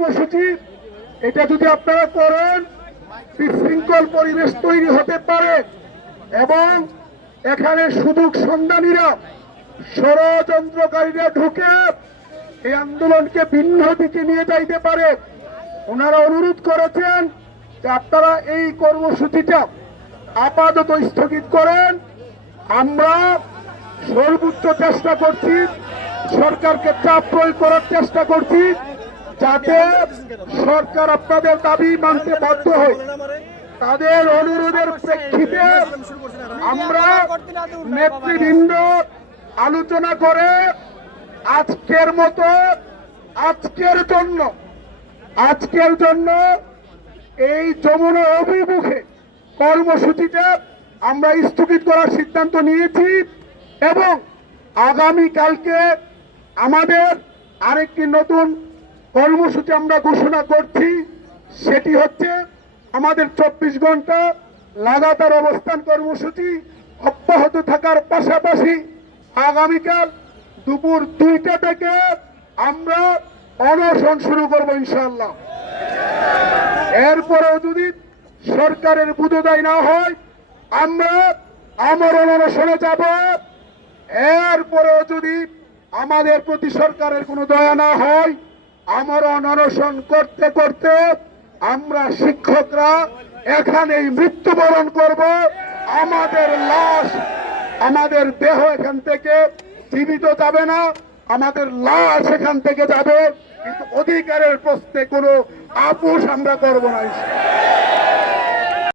কর্মসূচি, এটা যদি আপনারা করেন বিশৃঙ্খল পরিবেশ তৈরি হতে পারে এবং এখানে সুযোগ সন্ধানীরা ষড়যন্ত্রকারীরা ঢুকে এই আন্দোলনকে ভিন্ন দিকে নিয়ে যাইতে পারে। ওনারা অনুরোধ করেছেন যে আপনারা এই কর্মসূচিটা আপাতত স্থগিত করেন। আমরা সর্বোচ্চ চেষ্টা করছি, সরকারকে চাপ প্রয়োগ করার চেষ্টা করছি যাতে সরকার আপনাদের দাবি মানতে বাধ্য হয়। তাদের অনুরোধের প্রেক্ষিতে আমরা নেতৃবৃন্দ আলোচনা করে আজকের মতো আজকের জন্য এই যমুনা অভিমুখে কর্মসূচিটা আমরা স্থগিত করার সিদ্ধান্ত নিয়েছি এবং আগামীকালকে আমাদের আরেকটি নতুন কর্মসূচি আমরা ঘোষণা করছি। সেটি হচ্ছে আমাদের 24 ঘন্টা লাগাতার অবস্থান কর্মসূচি অব্যাহত থাকার পাশাপাশি আগামীকাল দুপুর 2টা থেকে আমরা অনশন শুরু করব ইনশাআল্লাহ। এরপরেও যদি সরকারের বোধোদয় না হয় আমরা আমরণ অনশনে যাব। এরপরেও যদি আমাদের প্রতি সরকারের কোনো দয়া না হয় আমরণ অনশন করতে করতে আমরা শিক্ষকরা এখানেই মৃত্যুবরণ করব। আমাদের লাশ, আমাদের দেহ এখান থেকে জীবিত যাবে না, আমাদের লাশ এখান থেকে যাবে, কিন্তু অধিকারের প্রশ্নে কোনো আপোষ আমরা করব না।